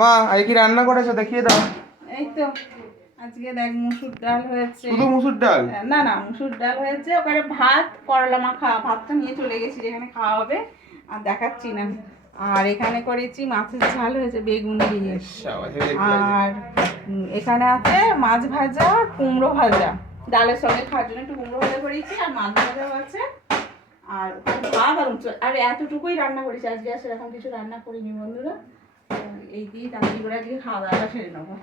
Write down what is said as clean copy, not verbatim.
মা আজ কি রান্না করেছো দেখিয়ে দাও। এই তো আজকে দেখ মুসুর ডাল হয়েছে। শুধু মুসুর ডাল? না না, মুসুর ডাল হয়েছে, ওখানে ভাত, করলা মাখা, ভাতটা নিয়ে চলে গেছি যেখানে খাওয়া হবে, আর দেখাচ্ছি না। আর এখানে করেছি মাছের ঝাল হয়েছে বেগুন দিয়ে। আর এখানে আছে মাছ ভাজা, কুমড়ো ভাজা, ডালের সঙ্গে খাওয়ার জন্য একটু কুমড়ো ভাজা করেছি, আর মাছ ভাজাও আছে। আর ভাত আর এতটুকুই রান্না করেছি আজকে, আর সেরকম কিছু রান্না করিনি বন্ধুরা। এই দিয়ে তাড়াতাড়ি করে আজকে খাওয়া দাওয়াটা সেরে নেবো।